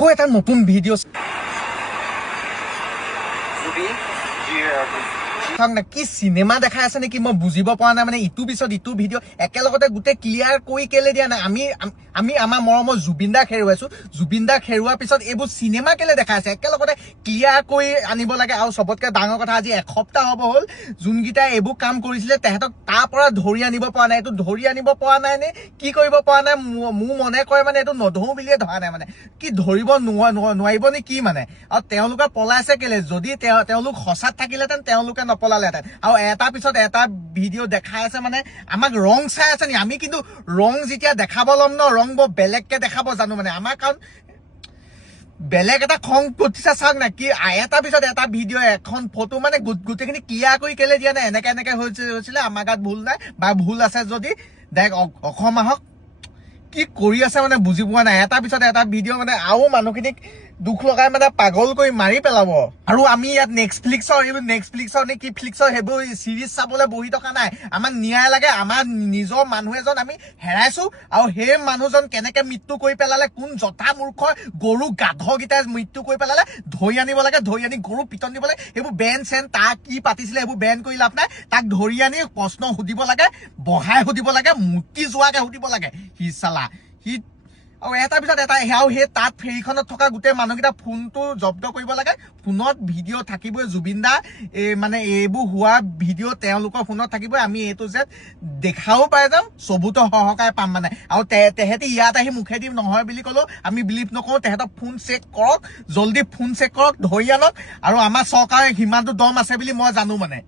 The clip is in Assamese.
আকৌ এটা নতুন ভিডিঅ' কি চিনেমা দেখাই আছে নেকি মই বুজিব পৰা নাই মানে ইটো পিছত ইটো ভিডিঅ' একেলগতে গোটেই ক্লিয়াৰ কৰি কেলে দিয়া নাই আমি আমাৰ মৰমৰ জুবিন দাক হেৰুৱাইছো জুবিন দাক হেৰুৱাৰ পিছত এইবোৰ চিনেমা কেলে দেখাই আছে একেলগতে ক্লিয়াৰ কৰি আনিব লাগে আৰু চবতকে ডাঙৰ কথা আজি এসপ্তাহ হ'ব হ'ল যোনকেইটাই এইবোৰ কাম কৰিছিলে তেহেঁতক তাৰ পৰা ধৰি আনিব পৰা নাই এইটো ধৰি আনিব পৰা নাই নে কি কৰিব পৰা নাই মোৰ মনে কয় মানে এইটো নধৰো বুলিয়ে ধৰা নাই মানে কি ধৰিব নোৱাৰিব নে কি মানে আৰু তেওঁলোকে পলাইছে কেলে যদি তেওঁলোক সঁচাত থাকিলেহেঁতেন তেওঁলোকে নপলালেহেঁতেন আৰু এটাৰ পিছত এটা ভিডিঅ' দেখাই আছে মানে আমাক ৰং চাই আছে নি আমি কিন্তু ৰং যেতিয়া দেখাব ল'ম ন ৰং বৰ বেলেগকে দেখাব জানো মানে আমাৰ কাৰণ বেলেগ এটা খং উঠিছে চাওক না কি এটাৰ পিছত এটা ভিডিঅ' এখন ফটো মানে গোটেইখিনি ক্লিয়াৰ কৰি কেলে দিয়া নাই এনেকে হৈছিলে আমাৰ গাত ভুল নাই বা ভুল আছে যদি ডাইৰেক্ট অসম আহক কি কৰি আছে মানে বুজি পোৱা নাই এটাৰ পিছত এটা ভিডিঅ' মানে আৰু মানুহখিনিক দুখ লগাই মানে পাগল কৰি মাৰি পেলাব আৰু আমি ইয়াত নেটফ্লিক্সৰ নে কি ফ্লিক্সৰ সেইবোৰ চিৰিজ চাবলৈ বহি থকা নাই আমাক ন্যায় লাগে আমাৰ নিজৰ মানুহ এজন আমি হেৰাইছো আৰু সেই মানুহজন কেনেকে মৃত্যু কৰি পেলালে কোন যথা মূৰ্খ গৰু গাধকেইটাই মৃত্যু কৰি পেলালে ধৰি আনিব লাগে ধৰি আনি গৰু পিটন দিব লাগে এইবোৰ বেন চেন তাক কি পাতিছিলে এইবোৰ বেন কৰি লাভ নাই তাক ধৰি আনি প্ৰশ্ন সুধিব লাগে বহাই সুধিব লাগে মুতি যোৱাকে সুধিব লাগে সি চালা সি আৰু এটাৰ পিছত এটা সেয়াও সেই তাত ফেৰীখনত থকা গোটেই মানুহকেইটা ফোনটো জব্দ কৰিব লাগে ফোনত ভিডিঅ' থাকিবই জুবিন দা মানে এইবোৰ হোৱা ভিডিঅ' তেওঁলোকৰ ফোনত থাকিবই আমি এইটো যে দেখাও পাই যাম চবুতো সহকাৰে পাম মানে আৰু তেহেঁতি ইয়াত আহি মুখেদি নহয় বুলি ক'লেও আমি বিলিভ নকৰোঁ তেহেঁতক ফোন চেক কৰক জল্দি ফোন চেক কৰক ধৰি আনক আৰু আমাৰ চৰকাৰে সিমানটো দম আছে বুলি মই জানো মানে